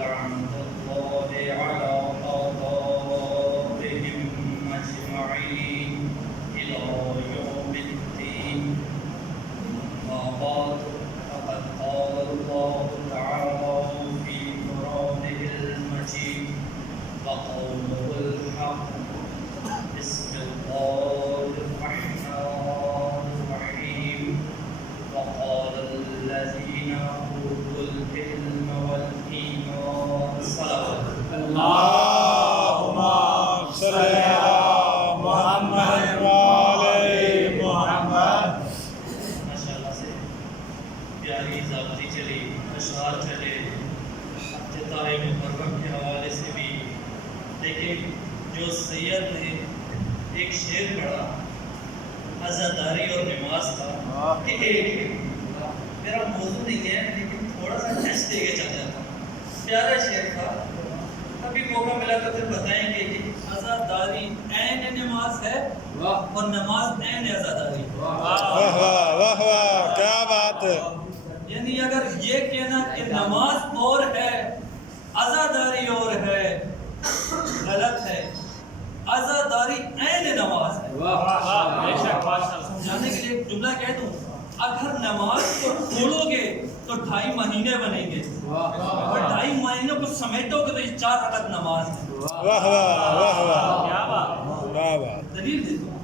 ولعنة الله على أعدائهم أجمعين إلى يوم الدين. أما بعد فقد قال الله تعالى في قرآنه المجيد وقوله الحق. بسم الله الرحمن الرحيم. وقال الذين أوتوا العلم والإيمان صلوات اللهم صل على محمد وعلى محمد. ماشاءاللہ سے پیاری ضابطی چلی، اشعار چلے، افتتاح مکرم کے حوالے سے بھی. لیکن جو سید نے ایک شعر پڑھا عزاداری اور نماز کا کہ ایک میرا موضوع نہیں ہے لیکن تھوڑا سا ٹیسٹ دے کے چل جاتا ہوں. پیارا شعر تھا. ابھی موقع ملا تو پھر بتائیں گے کہ عزاداری عین نماز ہے اور نماز عین عزاداری. واہ واہ واہ واہ، کیا بات ہے. یعنی اگر یہ کہنا کہ نماز اور ہے عزاداری اور ہے غلط ہے. عزاداری عین نماز ہے. سمجھانے کے لیے ایک جملہ کہہ دوں، اگر نماز کو کھولو گے تو 2.5 مہینے بنیں گے اور 2.5 مہینوں کو سمیٹو گے تو یہ 4 رکعت نماز ہے. واہ واہ واہ واہ، کیا بات کیا بات. دلیل دیتا ہوں،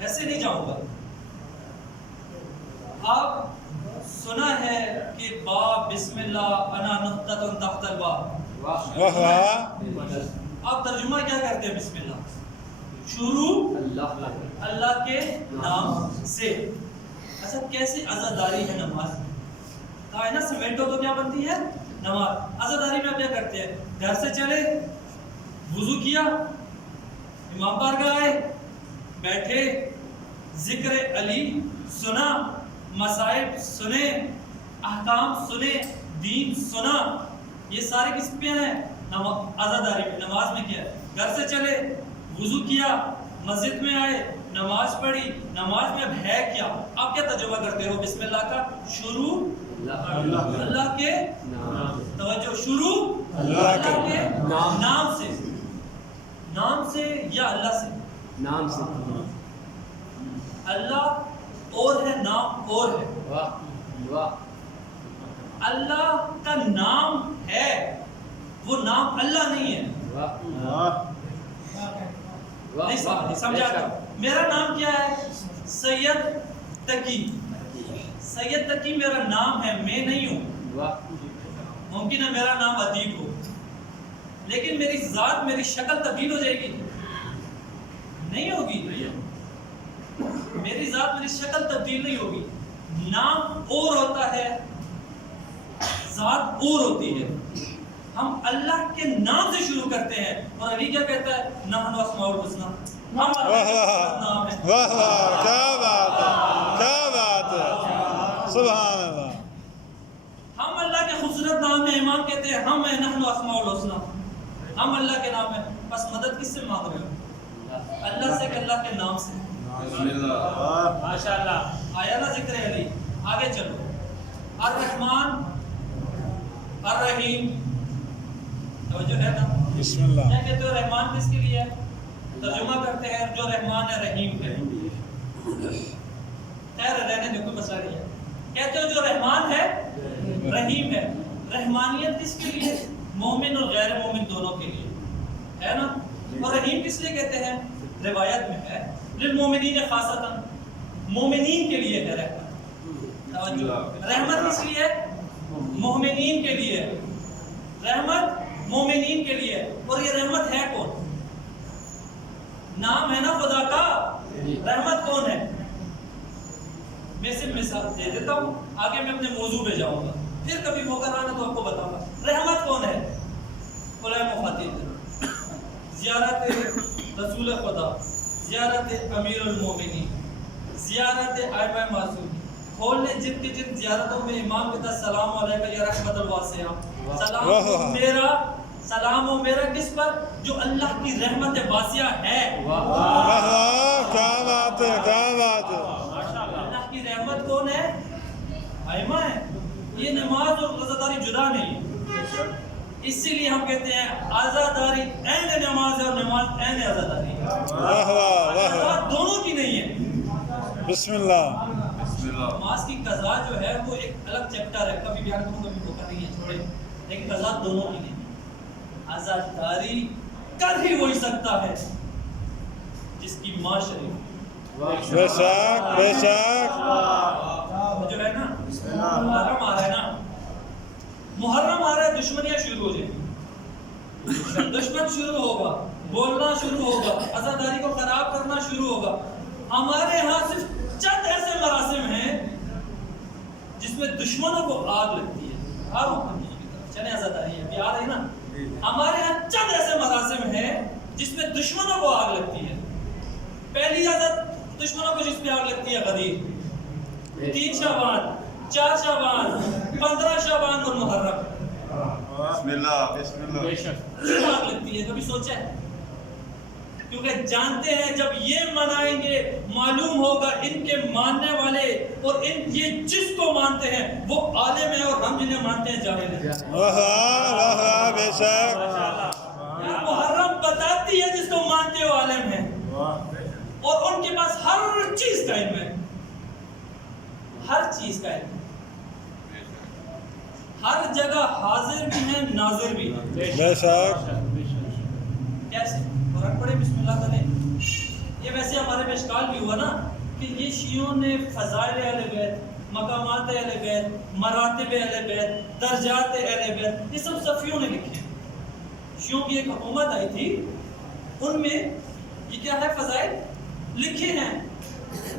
ایسے نہیں جاؤں گا. آپ سنا ہے کہ باب بسم اللہ انا نقطۃ تحت الباب. واہ واہ. آپ ترجمہ کیا کرتے ہیں؟ بسم اللہ، شروع اللہ کے نام سے. اچھا کیسے عزاداری ہے نماز؟ کہا ہے نا سمیٹو تو کیا بنتی ہے؟ نماز. عزاداری میں آپ کیا کرتے ہیں؟ گھر سے چلے، وضو کیا، امام بارگاہ آئے، بیٹھے، ذکر علی سنا، مسائل سنے، احکام سنے، دین سنا. یہ سارے کس پہ ہیں؟ عزاداری پہ. نماز میں کیا ہے؟ گھر سے چلے، وضو کیا، مسجد میں آئے، نماز پڑھی. نماز میں اب ہے کیا؟ آپ کیا ترجمہ کرتے ہو بسم اللہ کا؟ شروع اللہ کے توجہ، شروع اللہ کے نام سے. نام سے یا اللہ سے؟ نام سے. اللہ اور ہے، نام اور ہے. واہ واہ. اللہ کا نام ہے، وہ نام اللہ نہیں ہے. نہیں سمجھا کر. میرا نام کیا ہے؟ سید تقی. سید تقی میرا نام ہے، میں نہیں ہوں. ممکن ہے میرا نام ادیب ہو لیکن میری ذات، میری شکل تبدیل ہو جائے گی؟ نہیں ہوگی. میری ذات، میری شکل تبدیل نہیں ہوگی. نام اور ہوتا ہے، ذات اور ہوتی ہے. ہم اللہ کے نام سے شروع کرتے ہیں اور علی کیا کہتا ہے؟ نحن اسماء الحسنی. ہم اللہ کے نام ہے. واہ واہ، کیا بات ہے، کیا بات ہے. سبحان اللہ. ہم اللہ کے خوبصورت نام میں امام کہتے ہیں ہم ہیں نحن اسماء الحسنی. ہم اللہ کے نام ہیں. بس مدد کس سے مانگ رہے ہو؟ اللہ سے کہ اللہ کے نام سے؟ ماشاءاللہ. آیا نا ذکر علی. آگے چلو. الرحمن الرحیم. توجہ ہے نا؟ بسم اللہ. کیا کہتے ہو؟ رحمان کس کے لیے ہے؟ ترجمہ کرتے ہیں جو رحمان ہے رحیم ہے. خیر رہنے دو، کوئی مسئلہ نہیں ہے. کہتے ہو جو رحمان ہے رحیم ہے. رحمانیت کس کے لیے؟ مومن اور غیر مومن دونوں کے لیے ہے نا. اور رحیم کس لیے کہتے ہیں؟ روایت میں ہے للمومنین خاصتاً، مومنین کے لیے ہے رحمت. رحمت کس لیے؟ مومنین کے لیے. رحمت مومنین کے لیے. اور یہ رحمت ہے کون؟ نام ہے نا خدا کا. رحمت کون ہے؟ میں صرف مثال دے دیتا ہوں، آگے میں اپنے موضوع پہ جاؤں گا. پھر کبھی موقع آنا تو آپ کو بتاؤں گا. رحمت کون ہے؟ خلائے مخاطب، زیارت رسول خدا، زیارت امیر المومنین، زیارت ائمہ معصومین. کھولنے جن کی جن زیارتوں میں امام کہتا ہے السلام علیکم یا رحمت الواسعہ. سلام و میرا کس پر؟ جو اللہ کی رحمت واسعہ ہے. کیا بات ہے، کیا بات ہے. اللہ کی رحمت کون ہے؟ ائمہ ہے. یہ نماز اور روزہ داری جدا نہیں ہے. اسی لیے ہم کہتے ہیں آزاداری عین نماز ہے اور نماز عین آزاداری ہے. واہ واہ واہ آزاد دونوں کی نہیں ہے. بسم اللہ. نماز کی قضا جو ہے وہ ایک الگ چیپٹر ہے, کبھی بیان کروں کبھی موقع نہیں ہے چھوڑے, لیکن قضا دونوں کی نہیں ہے. آزاداری کر ہی وہی سکتا ہے جس کی ماں شریف. بے شک بے شک. جو ہے نا محرم آ رہا ہے نا, محرم آ رہا ہے, دشمنیاں شروع ہو جائیں, دشمن شروع ہوگا, بولنا شروع ہوگا, عزاداری کو خراب کرنا شروع ہوگا. ہمارے ہاں صرف چند ایسے مراسم ہیں جس میں دشمنوں کو آگ لگتی ہے. چلے عزاداری ہے, ابھی آ رہی نا. ہمارے ہاں چند ایسے مراسم ہیں جس میں دشمنوں کو آگ لگتی ہے. پہلی عادت دشمنوں کو جس پہ آگ لگتی ہے غدیر, 3 شعبان, 4 شعبان, 15 شعبان اور محرم. بسم اللہ بسم اللہ. کیوں آگ لگتی ہے, کبھی سوچا ہے؟ کیونکہ جانتے ہیں جب یہ منائیں گے معلوم ہوگا ان کے ماننے والے اور یہ جس کو مانتے ہیں وہ عالم ہے اور ہم جنہیں مانتے ہیں جاہل ہیں. واہ واہ واہ بے شک. یار محرم بتاتی ہے جس کو مانتے ہو عالم ہے, اور ان کے پاس ہر چیز کا علم ہے, ہر چیز کا علم, ہر جگہ حاضر بھی ہیں ناظر بھی ہیں. بے شک. کیسے قرآن پڑھے بسم اللہ کریں. یہ ویسے ہمارے میں اشکال بھی ہوا نا کہ یہ شیعوں نے فضائل اہل بیت, مقامات اہل بیت, مراتب اہل بیت, درجات اہل بیت, یہ سب صفیوں نے لکھے ہیں. شیعوں کی ایک حکومت آئی تھی, ان میں یہ کیا ہے فضائل لکھے ہیں.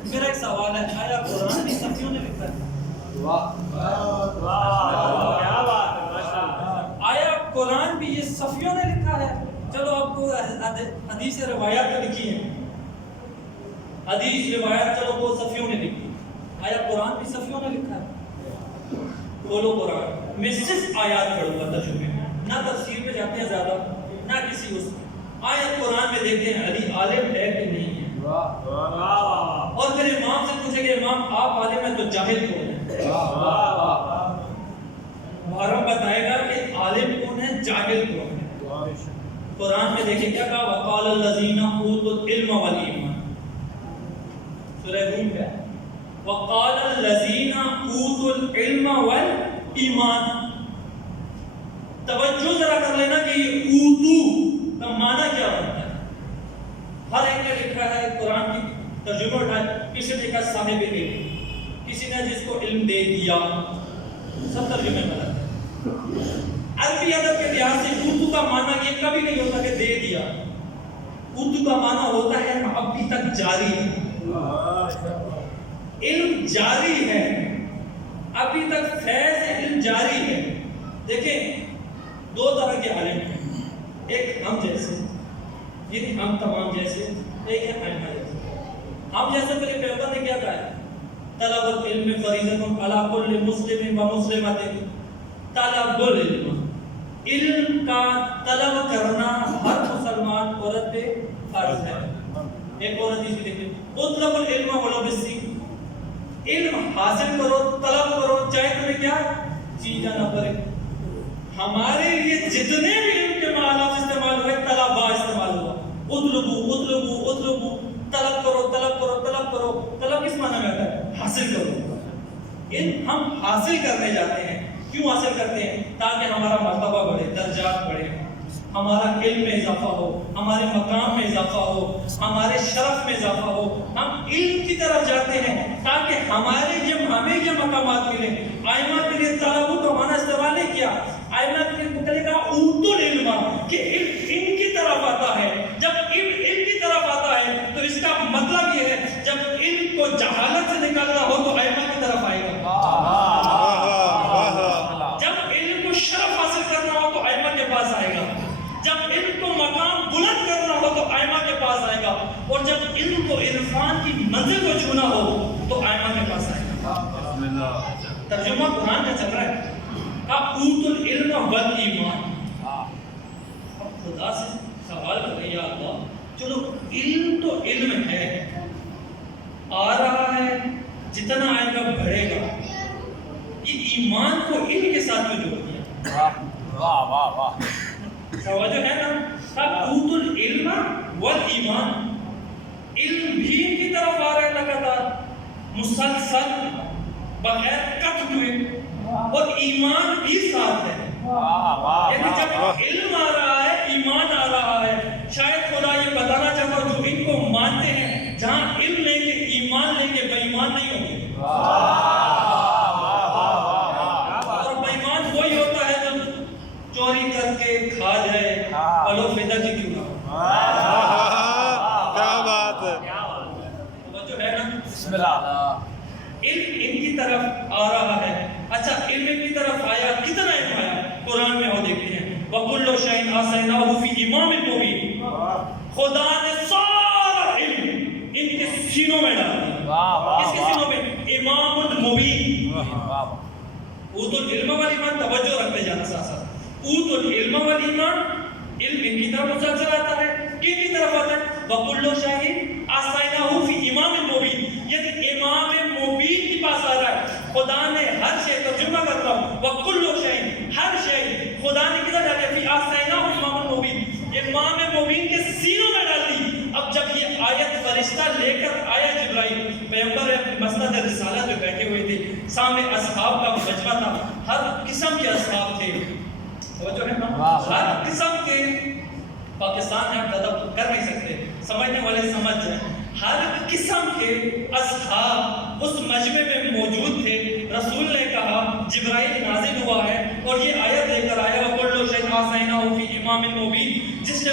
میرا ایک سوال ہے, آیا قرآن بھی صفیوں نے لکھا ہے؟ آیا قرآن بھی یہ صفیوں نے لکھا ہے؟ چلو آپ کو حدیث روایات تو لکھی ہیں, حدیث روایات چلو وہ صفیوں نے لکھی. آیا قرآن بھی صفیوں نے لکھا ہے؟ کھولو قرآن, میں صرف آیات پڑھوں گا ترجمے میں, نہ تفسیر میں جاتے ہیں زیادہ, نہ کسی اس آیت قرآن میں دیکھتے ہیں علی عالم ہے کہ نہیں ہے. اور پھر امام سے پوچھیں گے امام آپ عالم ہیں تو جاہل کون ہے؟ محرم بتائے گا کہ عالم کون ہے جاہل کون ہے. قرآن میں دیکھیں کیا کہا, وقال الذین اوتوا العلم والایمان. سورہ روم کا وقال الذین اوتوا العلم والایمان. توجہ ذرا کر لینا کہ یہ اوتو کا معنی کیا ہوتا ہے. ہر ایک نے لکھا ہے قرآن کی ترجمہ اٹھایا, کسی نے لکھا صاحب علم, کسی نے جس کو علم دے دیا, سب ترجمے غلط ہے. عربی ادب کے لحاظ سے اردو کا معنی یہ کبھی نہیں ہوتا کہ دے دیا. اردو کا معنی ہوتا ہے ابھی تک جاری ہے, علم جاری ہے, ابھی تک فیض علم جاری ہے. دیکھیں 2 طرح کے عالم ہیں, ایک ہم جیسے, یعنی ہم تمام جیسے, ایک ہے ہم جیسے. ہم جیسے میرے پیغمبر نے کیا کہا ہے, طلب العلم فریضۃ علی کل مسلم و مسلمۃ. طلب العلم, علم کا طلب کرنا ہر مسلمان عورت پہ فرض ہے. ایک اور حدیث بھی دیکھیں, اطلب العلم ولو بالسین, علم حاصل کرو, طلب کرو, چاہے تمہیں کیا چیز نہ پڑے. ہمارے لیے جتنے بھی علم کے معنی استعمال ہوئے طلبا استعمال ہوا. اطلبو اطلبو اطلبو, طلب کرو طلب کرو طلب کرو. طلب کس معنی میں آتا ہے, حاصل کرو. علم ہم حاصل کرنے جاتے ہیں. کیوں حاصل کرتے ہیں؟ تاکہ ہمارا مرتبہ بڑھے, درجات بڑھے, ہمارا علم میں اضافہ ہو, ہمارے مقام میں اضافہ ہو, ہمارے شرف میں اضافہ ہو. ہم علم کی طرف جاتے ہیں تاکہ ہمیں یہ مقامات ملیں. آئمہ کے لیے طلبو کا معنی استعمال نہیں کیا, آئمہ کے لیے مطلق اوتو العلم کہ علم کی طرف آتا ہے. جب علم کی طرف آتا ہے تو اس کا مطلب یہ ہے جب علم کو جہالت سے نکالنا ہو تو آئمہ کی طرف آئے گا. جب علم کو شرف حاصل کرنا ہو تو آئمہ کے پاس آئے گا. جب علم کو مقام بلند کرنا ہو تو آئمہ کے پاس آئے گا. اور جب علم کو عرفان کی منزل کو چھونا ہو تو آئمہ کے پاس آئے گا. ترجمہ قرآن کا چل رہا ہے کا اوت العلم والایمان. اب خدا سے سوال کریں یا اللہ, چلو علم تو علم ہے, آ رہا ہے, جتنا آئے گا بڑھے گا, یہ ایمان کو علم کے ساتھ کیوں جوڑ دیا؟ واہ واہ واہ توجہ ہے نا. اوت العلم والایمان, علم بھی ان کی طرف آ رہا ہے لگاتار مسلسل بغیر کٹ ہوئے, اور ایمان بھی ساتھ ہے. یعنی جب علم آ رہا ہے ایمان آ رہا ہے. شاید خدا یہ بتانا چاہتا جو ان کو مانتے ہیں جہاں علم لیں گے ایمان لیں گے بے ایمان نہیں ہوں گے. اور بے ایمان وہی ہوتا ہے جب چوری کر کے کھا جائے پلو فدا کی کیوں نہ. کیا بات ہے. جو ہے نا بسم اللہ. علم ان کی طرف آ رہا ہے. اچھا علم ان کی طرف آیا, کتنا علم آیا قرآن میں ہو دیکھتے ہیں. وَكُلُّ شَيْءٍ آتَيْنَاهُ فِي إِمَامٍ مُبِينٍ. خدا نے سارا علم ان کے سینوں میں ڈال دیا. کس کے سینوں میں؟ امام المبین. اوت العلم والایمان, توجہ رکھتے جانا ساتھ ساتھ. اوت العلم والایمان, علم ان کی طرف مسلسل آتا ہے. کن کی طرف آتا ہے؟ وَكُلُّ شَيْءٍ آتَيْنَاهُ فِي إِمَامٍ مُبِينٍ. یعنی امام مبین کے پاس آ رہا ہے. خدا نے ہر شے, ترجمہ کرتا ہوں, وَكُلُّ شَيْءٍ, ہر شے خدا نے کدھر ڈالا فی آتَيْنَاهُ إِمَامًا مُبِينًا, امام مبین کے سینوں میں ڈال دی. اب جب یہ آیت فرشتہ لے کر آیا جبرائیل, پیغمبر مسند رسالہ جو بیٹھے ہوئے تھے, سامنے اصحاب کا مجمع تھا, ہر قسم کے اصحاب تھے. توجہ ہے نا, ہر قسم کے. پاکستان میں آپ ادب کر نہیں سکتے, سمجھنے والے سمجھ جائیں. ہر قسم کے اصحاب اس مجمع میں موجود تھے. رسول نے کہا جبرائیل نازل ہوا ہے اور یہ آیت لے کر آیا وَكُلُّ شَيْءٍ آتَيْنَاهُ فِي إِمَامٍ مُبِينٍ. جس نے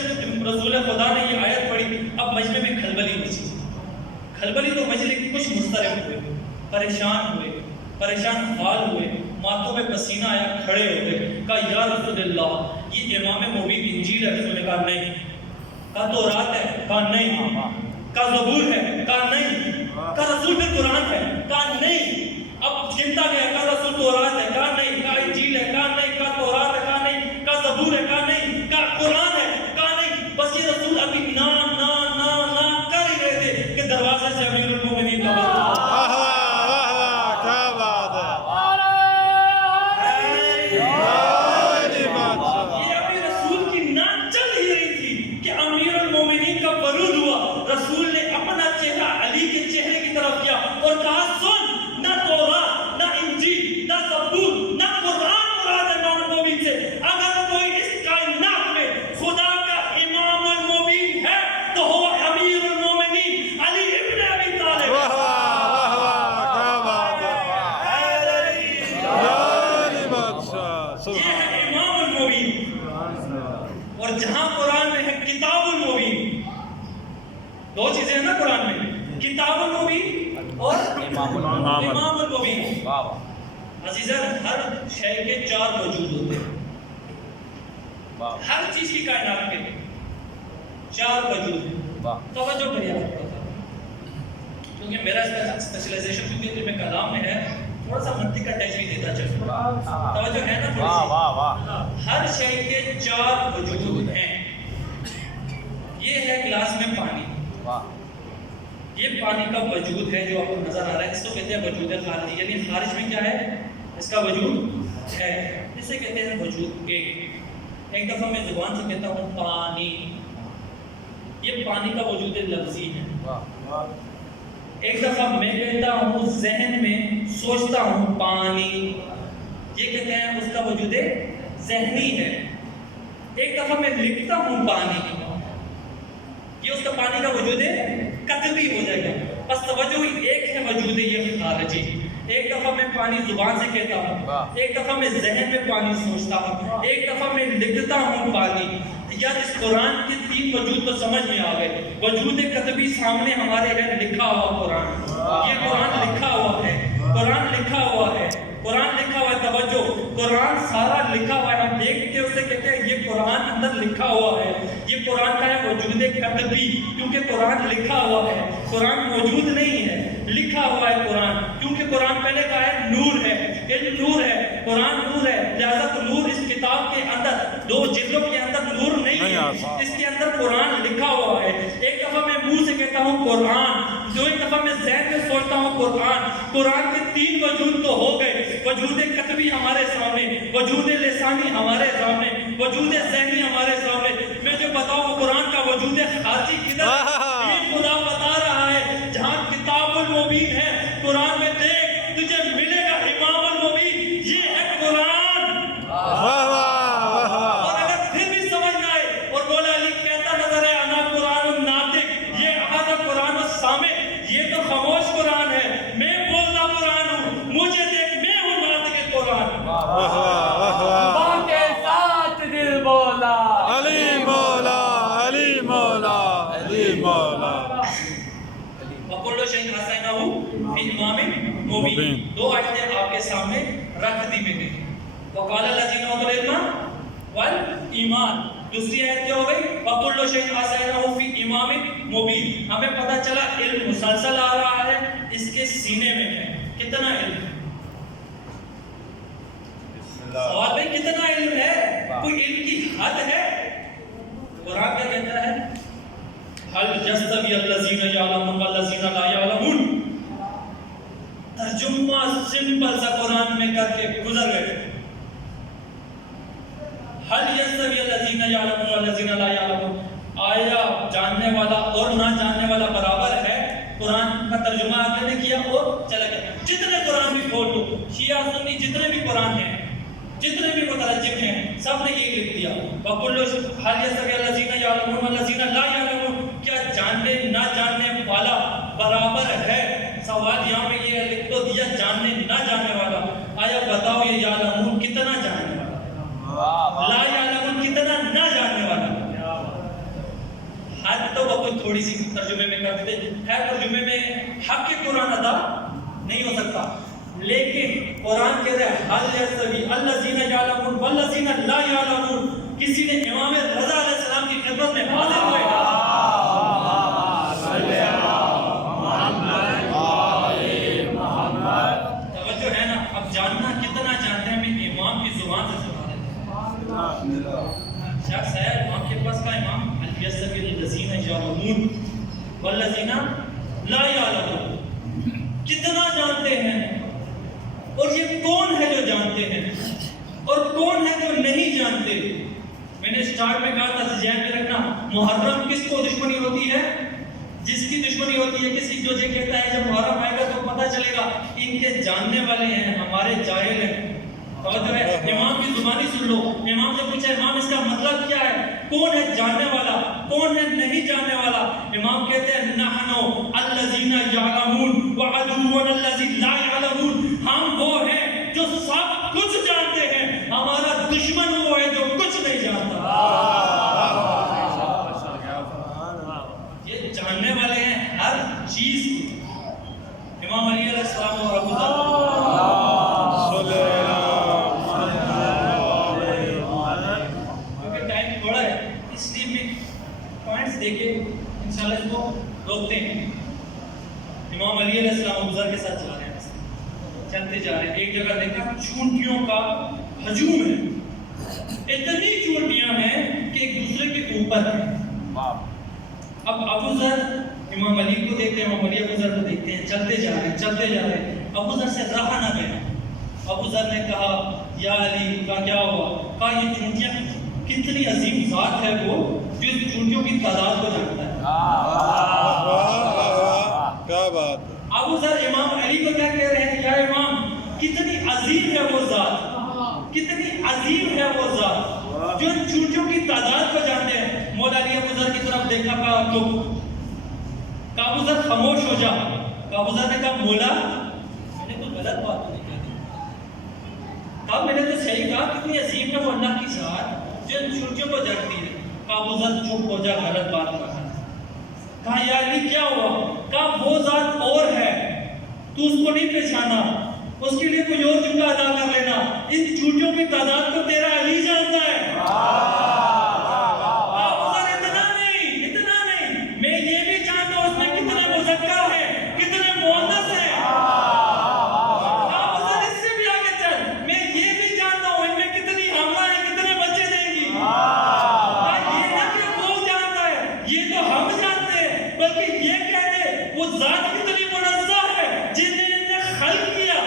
رسول خدا نے یہ آیت پڑھی, اب مجمع میں کھلبلی مچی. کھلبلی تو مجلس کچھ مضطرب ہوئے, پریشان ہوئے, پریشان حال ہوئے, ماتھوں میں پسینہ آیا, کھڑے ہو گئے, کہا یا رسول اللہ یہ امام مبین انجیل ہے. رسول نے کہا نہیں. کہا تورات ہے, کہا نہیں. کہا زبور ہے, کہا نہیں. کہا رسول پھر قرآن ہے, کہا نہیں. اب چنتا گیا, کہا رسول تورات ہے, کہا نہیں. کہا انجیل ہے, کہا نہیں. کہا تورات ہے, کہا نہیں. کہا زبور ہے, کہا نہیں. کہا قرآن ہے, کہا نہیں. بس یہ رسول ابھی نا نا نا نا کر ہی رہے تھے کہ دروازے سے امیر المومنین کا دو چیزیں ہیں نا قرآن میں, کتاب المبین اور امام المبین. عزیزان ہر شے کے چار وجود ہوتے ہیں. ہر چیز کی کائنات کے چار وجود ہیں. توجہ کریے آپ کو, کیونکہ میرا اسپیشلائزیشن کیونکہ میں کلام میں ہے, تھوڑا سا منطق کا ٹچ بھی دیتا چلوں. توجہ ہے نا تھوڑی سی. ہر شے کے چار وجود ہیں. یہ ہے گلاس میں پانی, یہ پانی کا وجود ہے جو آپ کو نظر آ رہا ہے. اس کو کہتے ہیں وجود خارجی, یعنی خارج میں کیا ہے, اس کا وجود ہے. اسے کہتے ہیں وجود کے. ایک دفعہ میں زبان سے کہتا ہوں پانی, یہ پانی کا وجود لفظی ہے. ایک دفعہ میں کہتا ہوں ذہن میں سوچتا ہوں پانی, یہ کہتے ہیں اس کا وجود ذہنی ہے. ایک دفعہ میں لکھتا ہوں پانی, یہ اس کا پانی کا وجود کتبی ہو جائے گا. بس توجہ ایک ہے وجود یہ خارجی. ایک دفعہ میں پانی زبان سے کہتا ہوں, ایک دفعہ میں ذہن میں پانی سوچتا ہوں, ایک دفعہ میں لکھتا ہوں پانی. یار اس قرآن کے تین وجود تو سمجھ میں آ گئے. وجود کتبی سامنے ہمارے ہے, لکھا ہوا قرآن. یہ قرآن لکھا ہوا ہے, قرآن لکھا ہوا ہے, قرآن لکھا ہوا ہے. توجہ, قرآن سارا لکھا ہوا ہے. ہم دیکھ کے اسے کہتے ہیں یہ قرآن اندر لکھا ہوا ہے. یہ قرآن کا ہے وجود کتبی, کیونکہ قرآن لکھا ہوا ہے. قرآن موجود نہیں ہے, لکھا ہوا ہے قرآن. کیونکہ قرآن پہلے کا ہے نور ہے, علم نور ہے, قرآن نور ہے. لہذا تو نور اس کتاب کے اندر, دو جلدوں کے اندر نور نہیں ہے, اس کے اندر قرآن لکھا ہوا ہے. ایک دفعہ میں منہ سے کہتا ہوں قرآن, جو ایک دفعہ میں ذہن میں سوچتا ہوں قرآن. قرآن کے تین وجود تو ہو گئے. وجود کتبی ہمارے سامنے, وجود لسانی ہمارے سامنے، وجود ذہنی ہمارے سامنے. میں جو بتاؤں وہ قرآن کا وجود خارجی کدھر ہے؟ یہ خدا بتا رہا ہے جہاں کتاب المبین ہے قرآن میں دیکھ تجھے ملے گا امام المبین، یہ ہے قرآن. اور اگر پھر بھی سمجھ نہ آئے اور مولا علی کہتا نظر ہے انا قرآن الناطق، یہ احد قرآن السامع، یہ تو خاموش قرآن ہے، میں بولتا قرآن ہوں، مجھے دیکھ میں ہوں ناطق قرآن. ماں کے ساتھ دل بولا علی مولا علی مولا علی مولا. وَكُلُّ شَيْءٍ أَحْصَيْنَاهُ فِي إِمَامٍ مُبِينٍ. دو آیتیں آپ کے سامنے رکھ دی میں نے. وَقَالَ الَّذِينَ أُوتُوا الْعِلْمَ وَالْإِيمَانَ. دوسری آیت کیا ہو گئی؟ وَكُلُّ شَيْءٍ أَحْصَيْنَاهُ فِي إِمَامٍ مُبِينٍ. ہمیں پتہ چلا علم مسلسل آ رہا ہے، اس کے سینے میں ہے. کتنا علم؟ سوال بھائی کتنا علم ہے؟ کوئی علم کی حد ہے؟ قرآن کیا کہتا ہے؟ هل يستوي الذين يعلمون والذين لا يعلمون. ترجمہ سمپل سا قرآن میں کر کے گزر گئے. هل يستوي الذين يعلمون والذين لا يعلمون. آیا جاننے والا اور نہ جاننے والا برابر ہے؟ قرآن کا ترجمہ آپ نے کیا اور چلا گیا. جتنے قرآن بھی کھول لو، شیعہ سنی جتنے بھی قرآن ہیں، جتنے بھی مترجم ہیں، سب نے یہ لکھ دیا وَقُلُّ هَلْ يَسْتَوِي الَّذِينَ يَعْلَمُونَ وَالَّذِينَ لَا يَعْلَمُونَ. کیا جاننے نہ جاننے والا برابر ہے؟ سوال یہاں پہ یہ لکھ تو دیا جاننے نہ جاننے والا. آیا بتاؤ یہ یعلمون کتنا جاننے والا، لا یعلمون کتنا نہ جاننے والا. حد تو وہ کوئی تھوڑی سی ترجمے میں کر دیتے ہے، ترجمے میں حق کے قرآن ادا نہیں ہو سکتا، لیکن قرآن کہہ رہے ہیں حل یستوی الذین یعلمون والذین لا یعلمون. کسی نے امام رضا علیہ السلام کی خدمت میں حاضر ہوئے گا، توجہ ہے نا. اب جاننا کتنا جانتے ہیں میں امام کی زبان سے سنا دیتا ہوں. شخص ہے امام کے پاس کا امام حل یستوی الذین یعلمون والذین لا یعلمون. کتنا جانتے ہیں، اور یہ کون ہے جو جانتے ہیں اور کون ہے جو نہیں جانتے. میں نے سٹارٹ میں کہا تھا ذہن میں رکھنا، محرم کس کو دشمنی ہوتی ہے؟ جس کی دشمنی ہوتی ہے کسی جو یہ کہتا ہے جب محرم آئے گا تو پتہ چلے گا ان کے جاننے والے ہیں، ہمارے جاہل ہیں. توجہ ہے، امام کی زبانی سن لو. امام سے پوچھا امام اس کا مطلب کیا ہے؟ کون ہے جاننے والا، کون ہے نہیں جاننے والا؟ امام کہتے ہیں نحنو الذین یعلمون وعدونا الذی لا یعلمون. ہم وہ ہیں جو سب کچھ جانتے ہیں، ہمارا دشمن وہ ہے جو کچھ نہیں جانتا. یہ جاننے والے ہیں ہر چیز کی. امام علی علیہ السلام اور ابو دیکھیں انشاءاللہ اس کو روکتے ہیں. امام علی علیہ السلام ابو ذر کے ساتھ جا رہے ہیں، چلتے جا رہے ہیں. ایک جگہ دیکھا چونٹیوں کا ہجوم ہے، اتنی چونٹیاں ہیں کہ ایک دوسرے کے اوپر ہیں. اب ابو ذر امام علی کو دیکھتے ہیں، امام علی ابو ذر کو دیکھتے ہیں، چلتے جا رہے ہیں چلتے جا رہے ہیں. ابو ذر سے رہا نہ گیا. ابو ذر نے کہا یا علی کا کیا ہوا؟ کہا یہ چونٹیاں کتنی عظیم ذات ہے وہ جو اس چونٹیوں کی تعداد کو جانتا ہے. کیا بات. ابو ذر امام علی کو کیا کہہ رہے ہیں؟ یا امام کتنی عظیم ہے وہ ذات، کتنی عظیم ہے وہ ذات جو ان چونٹیوں کی تعداد کو جانتے ہیں. مولا علی ابو ذر کی طرف دیکھا، کہا تو ابو ذر خاموش ہو جا. ابو ذر نے کہا مولا میں نے کوئی غلط بات نہیں کہی. کہا میں نے تو صحیح کہا کتنی عظیم ہے وہ اللہ کی ذات جو ان چونٹیوں کو جانتی ہے. ابو ذر چپ ہو جا، غلط بات کہا. کہا یا علی کیا ہوا؟ کہا وہ ذات اور ہے، تو اس کو نہیں پہچانا، اس کے لیے کوئی اور جملہ ادا کر لینا. ان چونٹیوں کی تعداد کو تیرا علی جانتا ہے. ابو ذر اتنا نہیں، میں یہ بھی جانتا ہوں اس میں کتنے مذکر ہیں، کتنے مؤنث ہیں. ابو ذر اس سے بھی آگے چل، میں یہ بھی جانتا ہوں ان میں کتنی حملہ ہیں، کتنے بچے دیں گی. بلکہ یہ کہہ دے وہ ذات کتنی منزہ ہے جنہیں انہیں خلق کیا.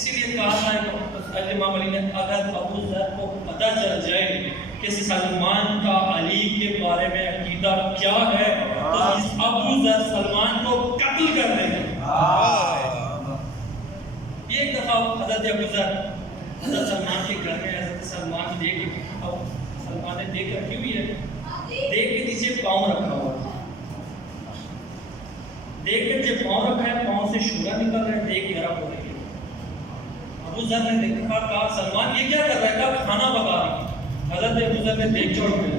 اسی لیے کہا تھا امام علی نے اگر ابو ذر کو پتہ چل جائے کہ سلمان کا علی کے بارے میں عقیدہ کیا ہے تو اس ابو ذر سلمان کو قتل کر دے گا. یہ ایک دفعہ حضرت ابو ذر حضرت سلمان کے گھر میں حضرت سلمان سلمان نے دیکھ رکھی ہوئی ہے, دیکھ کے نیچے پاؤں رکھا ہوا ہے, دیکھ کے جو پاؤں رکھا ہے پاؤں سے شورا نکل رہا ہے, دیکھ گرم ہو رہی ہے. ابو ذر نے دیکھا, کہا سلمان یہ کیا کر رہا ہے, کہا کھانا پکا رہا ہے. حضرت ابو ذر نے دیکھ چھوڑ دیا,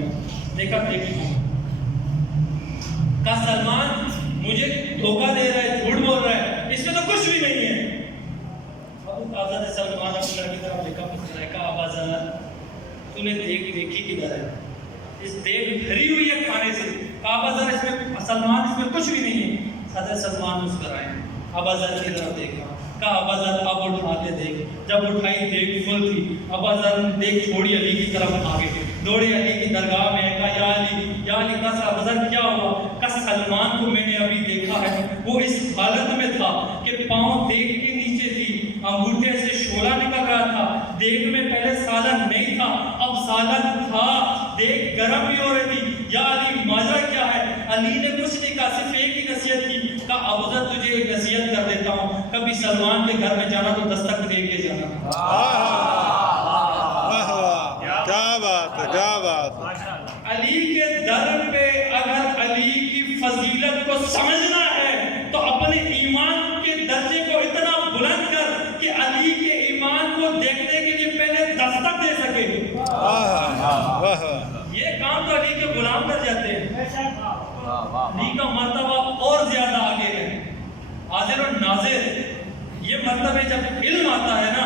دیکھا دیکھ کہا سلمان مجھے دھوکہ دے رہا ہے, جھوٹ بول رہا ہے, اس میں تو کچھ بھی نہیں ہے. حضرت سلمان ابو ذر کی طرف دیکھا, مسکرایا, کہا ابا ذر تو نے دیکھی کدھر ہے, اس دیکھ بھری ہوئی ہے کھانے سے. کہا ابا ذر اس میں سلمان اس میں کچھ بھی نہیں ہے. حضرت سلمان مسکرائے, ابا ذر کی طرف دیکھا, کہا ابا ذر اب اٹھا کے دیکھ. جب اٹھائی دیکھ فل تھی. ابا ذر نے دیکھ چھوڑی, علی کی طرف آگے دوڑے علی کی درگاہ میں, کہا یا علی کا ابا ذر کیا ہوا؟ کہا سلمان کو میں نے ابھی دیکھا ہے, وہ اس حالت میں تھا کہ پاؤں دیکھ کے نیچے تھی, انگوٹھے سے شعلہ نکل رہا تھا, دیکھ میں پہلے سالن نہیں تھا اب سالن تھا, دیکھ گرم بھی ہو رہی تھی. یا علی ماجرا کیا ہے؟ علی نے کچھ نہیں کہا, صرف ایک ہی نصیحت کی. کہا ابو ذر تجھے ایک نصیحت کر دیتا ہوں, کبھی سلمان کے گھر میں جانا تو دستک دے کے جانا. کیا بات ہے, کیا بات ہے. علی کے در پہ اگر علی کی فضیلت کو سمجھنا ہے تو اپنے ایمان کے درجے کو اتنا بلند کر کہ علی کے ایمان کو دیکھنے کے لیے پہلے دستک دے سکے. یہ کام تو علی کے غلام کر جاتے ہیں. علی کا مرتبہ اور زیادہ آگے ہے, حاضر و ناظر. یہ مرتبہ جب علم آتا ہے نا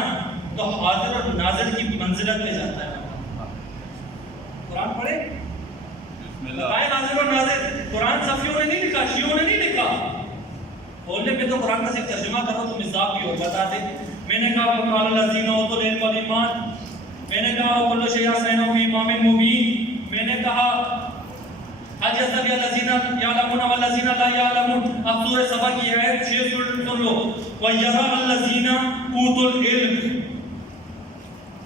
تو حاضر و ناظر کی منزلت پہ جاتا ہے. قرآن پڑھے, بتائیں حاضر و ناظر. قرآن صفیوں نے نہیں لکھا, شیعوں نے نہیں لکھا. بولنے پہ تو قرآن کا صرف ترجمہ کرو تو مزاق بھی اور بتا دے. میں نے کہا وقال الذین اوتوا العلم والایمان, میں نے کہا کل شیء احصیناہ فی امام مبین, میں نے کہا حج یستوی الذین یعلمون والذین لا یعلمون. اب سورہ سبا کی آیت 6 سن لو. وَيَرَى الَّذِينَ أُوتُوا الْعِلْمَ,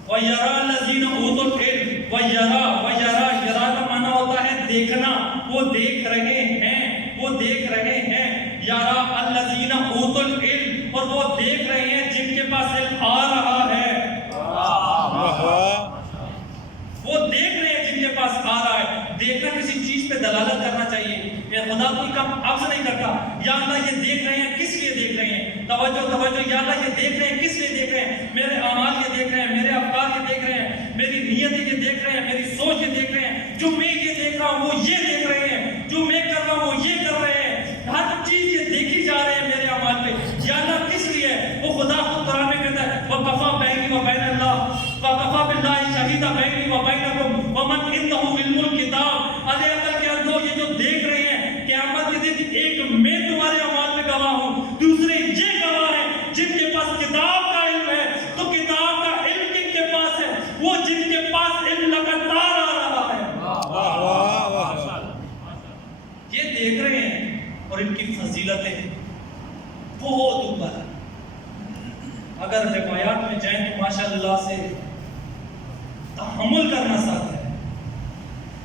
وَيَرَى الَّذِينَ أُوتُوا الْعِلْمَ. وَيَرَى کا معنی ہوتا ہے دیکھنا, وہ دیکھ رہے ہیں, وہ دیکھ رہے ہیں. یَرَى الَّذِينَ أُوتُوا الْعِلْمَ, اور وہ دیکھ رہے ہیں جن کے پاس علم آ رہا ہے. وہ دیکھ رہے ہیں جن کے پاس آ رہا ہے. دیکھنا کسی چیز پہ دلالت کرنا چاہیے. خدا کوئی کام عبض نہیں کرتا. یا اللہ یہ دیکھ رہے ہیں, کس لیے دیکھ رہے ہیں؟ توجہ. یا اللہ یہ دیکھ رہے ہیں, کس لیے دیکھ رہے ہیں؟ میرے اعمال یہ دیکھ رہے ہیں, میرے افکار یہ دیکھ رہے ہیں, میری نیتیں یہ دیکھ رہے ہیں, میری سوچ یہ دیکھ رہے ہیں. جو میں یہ دیکھ رہا ہوں وہ یہ دیکھ رہے ہیں, جو میں کر رہا ہوں وہ یہ کر رہے ہیں. ہر چیز یہ دیکھی جا رہے ہیں میرے اعمال پہ. یا اللہ کس لیے؟ وہ خدا خود قرآن میں کہتا ہے وَقَفَى بَيْنِي وَبَيْنَ اللَّهِ وَقَفَى بِاللَّهِ شَهِيدًا بَيْنِي وَبَيْنَكُمْ وَمَنْ عِندَهُ عِلْمُ الْكِتَابِ. ارے عقل کے اندھو, یہ جو دیکھ رہے ہیں قیامت کے دن ایک میں تمہارے اعمال میں گواہ ہوں, دوسرے یہ گواہ ہیں جن کے پاس کتاب کا علم ہے. تو کتاب کا علم کن کے پاس ہے؟ وہ جن کے پاس علم لگاتار آ رہا ہے. یہ دیکھ رہے ہیں اور ان کی فضیلتیں بہت اوپر ہیں. اگر روایات میں جائیں تو ماشاءاللہ سے تحمل کرنا ساتھ ہے.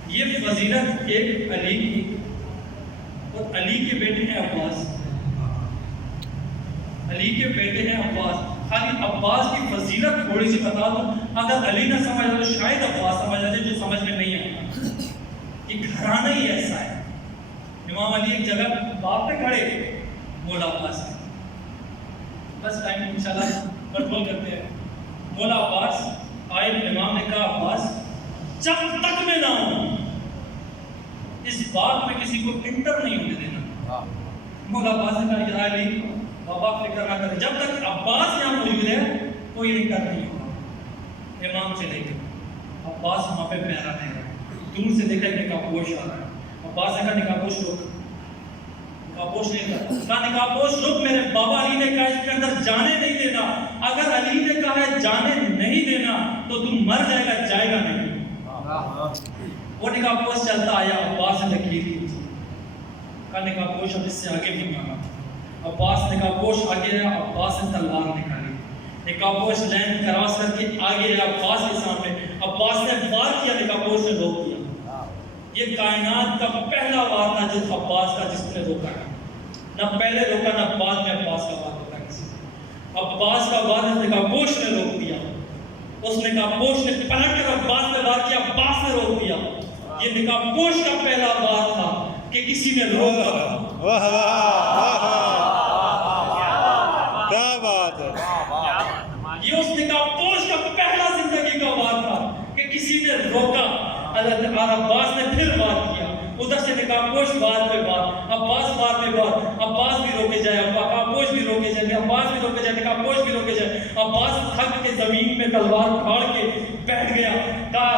یہ فضیلت ایک علی کی, اور علی کے بیٹے ہیں عباس. علی کے بیٹے ہیں عباس. خالی عباس کی فضیلت تھوڑی سی بتا دوں, اگر علی نہ سمجھ آئے تو شاید عباس سمجھ آ جائے, جو سمجھ میں نہیں آئے. یہ گھرانہ ہی ایسا ہے. امام علی ایک جگہ باپ پہ کھڑے, مولا عباس ہے. بس ٹائم انشاءاللہ کنٹرول کرتے ہیں. مولا عباس آئے, امام نے کہا عباس جب تک میں نہ ہوں اس بات میں کسی کو انٹر نہیں ہونے دینا. مولا عباس نے کہا یا علی بابا فکر نہ کرے, جب تک عباس یہاں موجود ہے کوئی انٹر نہیں ہوگا. امام چلے گئے. عباس وہاں پہ پیرا دے رہا ہے, دور سے دیکھا کہ نکاح پوش آ رہا ہے. عباس نے کہا نکاح پوش رک, نکاح پوش نہیں کرتا. کہا نکاح پوش رک, میرے بابا علی نے کہا اس کے اندر جانے نہیں دینا. اگر علی نے کہا ہے جانے نہیں دینا تو تم مر جائے گا, جائے گا نہیں. وہ نکاح پوش چلتا آیا, عباس نے لکیر کی, کہا نکاح پوش اب اس سے آگے بھی مانا. عباس نکاح پوش آگے آیا, عباس نے تلوار نکالی. نکاح پوش لائن کراس کر کے آگے عباس کے سامنے، عباس نے وار کیا، نکاح پوش نے روک دیا۔ یہ کائنات کا پہلا وار تھا جس عباس کا، جس نے روکا ہے، نہ پہلے روکا نہ بعد میں عباس کا وار روکا کسی نے۔ عباس کا وار نکاح پوش نے روک دیا، اس نکاح پوش نے پلٹ کر عباس نے وار کیا، عباس نے روک دیا۔ یہ نکاح پوش کا پہلا وار تھا کہ کسی نے روکا۔ واہ واہ واہ، کیا بات ہے! یہ اس نکاح پوش کا پہلا زندگی کا وار تھا کہ کسی نے روکا، اور عباس نے پھر وار کیا۔ ادھر سے نکاح پوش وار پہ وار، عباس وار پہ وار، عباس بھی روکے جائے، نکاح پوش بھی روکے جائے، عباس بھی روکے جائے، نکاح پوش بھی روکے جائے۔ عباس تھک کے زمین میں تلوار کھاڑ کے بیٹھ گیا، کہا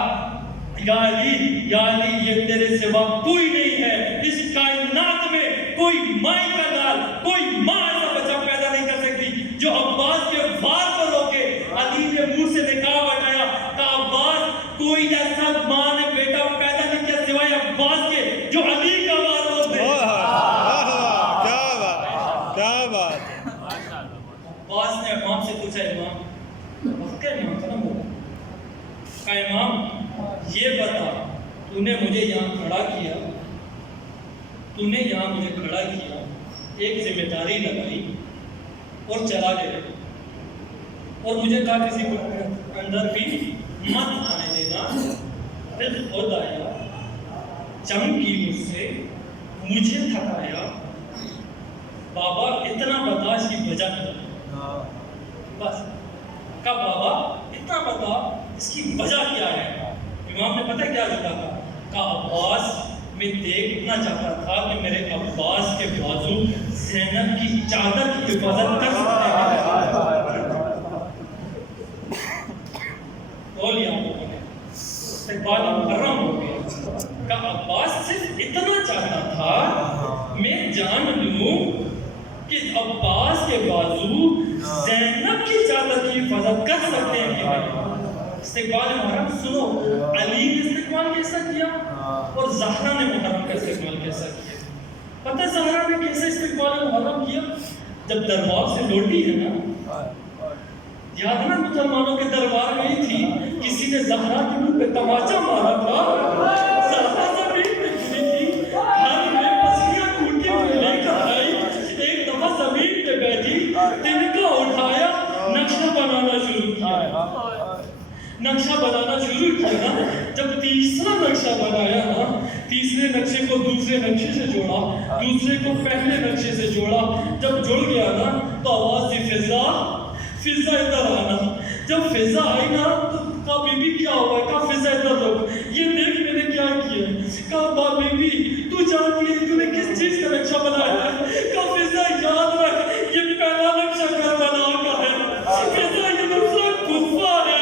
یا علی یہ تیرے سوا کوئی نہیں ہے، اس کائنات میں کوئی ماں کا لال، کوئی ماں ایسا بچہ پیدا نہیں کر سکتی جو عباس کے وار کو روکے۔ علی نے منہ سے نقاب ہٹایا، کہا عباس کوئی ایسا ماں نے بیٹا پیدا نہیں کیا سوائے عباس کے جو علی کا وار روک دے۔ کیا بات، کیا بات! عباس نے امام سے پوچھا، امام وقت کا امام تھا نا وہ، کہا امام یہ بتا، تو نے مجھے یہاں کھڑا کیا، تو نے یہاں مجھے کھڑا کیا، ایک ذمہ داری لگائی اور چلا گیا، اور مجھے کہا کسی کو اندر بھی مت آنے دینا، پھر خود آیا، جنگ کی مجھ سے، مجھے تھکایا، بابا اتنا بتا اس کی وجہ کیا؟ بس کہا بابا اتنا بتا اس کی وجہ کیا ہے؟ امام نے پتہ کیا جوڑا کہا عباس میں دیکھنا چاہتا تھا کہ میرے عباس کے بازو زینب کی چادر کی حفاظت کر سکتے ہیں۔ بولیا لوگوں نے استقبال محرم ہو گیا، کہا عباس صرف اتنا چاہتا تھا میں جان لوں کہ عباس کے بازو زینب کی چادر کی حفاظت کر سکتے ہیں کہ نہیں۔ استقبال محرم سنو، علی نے استقبال کیسا کیا اور زہرا نے محرم کا استقبال کیسا کیا؟ پتہ زہرا نے کیسے استقبال محرم کیا؟ جب دربار سے لوٹی ہے نا، یاد ہے نا مسلمانوں کے دربار میں ہی تھی، کسی نے زہرا کے منہ پہ تماچا مارا تھا، زہرا زمین پہ کھڑی تھی، ہر میں پسلیاں ٹوٹی ہوئی لے کر آئی، ایک دفعہ زمین پہ بیٹھی، تنکا اٹھایا، نقشہ بنانا شروع کیا۔ نقشہ بنانا شروع کیا نا، جب تیسرا نقشہ بنایا نا، تیسرے نقشے کو دوسرے نقشے سے جوڑا، دوسرے کو پہلے نقشے سے جوڑا، جب جڑ گیا نا تو آواز دی فضا ادھر آنا۔ جب فضا آئی نا تو کہا بی بی کیا ہوا ہے؟ کہا فضا ادھر رکھ، یہ دیکھ میں نے کیا کیا ہے۔ کہا با بی بی تو جانتی ہے تو نے کس چیز کا نقشہ بنایا ہے؟ کہا فضا یاد رکھ یہ پہلا نقشہ کربلا کا ہے، فضا یہ دوسرا کوفہ ہے۔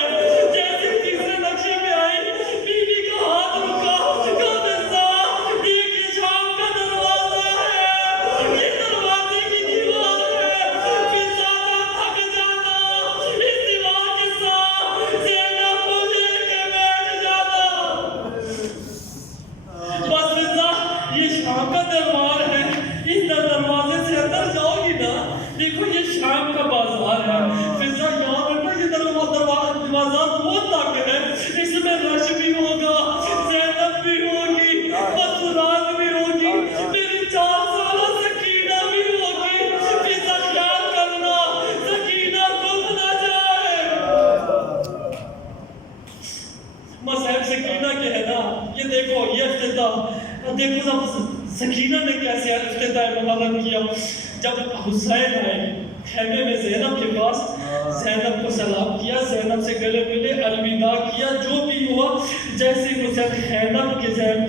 دیکھو سکینہ نے کیسے افتتاح محرم کیا۔ جب حسین آئے خیمے میں زینب کے پاس، زینب کو سلام کیا، زینب سے گلے ملے، الوداع کیا، جو بھی ہوا۔ جیسے حسین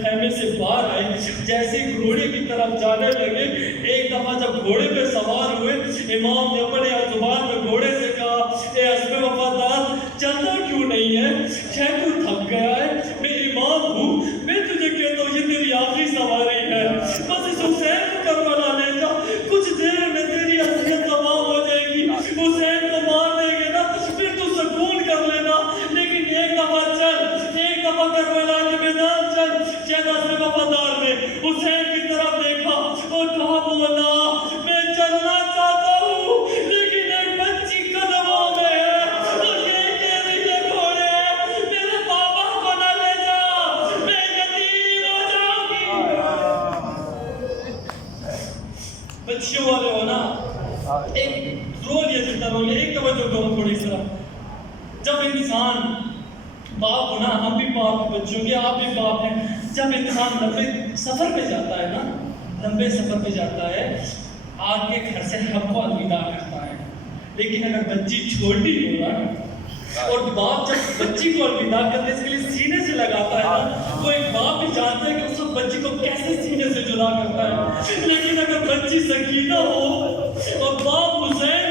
خیمے سے باہر آئے، جیسے گھوڑے کی طرف جانے لگے، ایک دفعہ جب گھوڑے پہ سوار ہوئے، امام نے اپنے زبان میں گھوڑے سے کہا اے عزم وفادار چلتا کیوں نہیں ہے؟ شاید تو تھک گیا ہے، میں امام ہوں، میں تجھے کہتا ہوں یہ تیری آخری سواری ہے، بس اس حسین کو کربلا لے جا، کچھ دیر میں تیری حیثیت تمام ہو جائے گی، حسین کو مار دیں گے نا پھر تو سکون کر لینا، لیکن ایک دفعہ چل، ایک دفعہ کربلا کے میدان چل۔ شاید عزم وفادار نے حسین کی طرف دیکھا اور کہا مولا میں چلنا چاہتا ہوں لیکن ایک بچی ضرور ایک توجہ کرو تھوڑی ذرا. جب انسان باپ ہونا, ہم بھی باپ بچوں کے, آپ بھی باپ ہیں, جب انسان لمبے سفر پہ جاتا ہے نا, لمبے سفر پہ جاتا ہے, آگ کے گھر سے حق کو الوداع کرتا ہے. لیکن اگر بچی چھوٹی ہو نا, اور باپ جب بچی کو الوداع کرنے کے لیے سینے سے لگاتا ہے نا, تو ایک باپ بھی جانتا ہے کہ اس بچی کو کیسے سینے سے جدا کرتا ہے. لیکن اگر بچی سکینہ ہو اور باپ حسین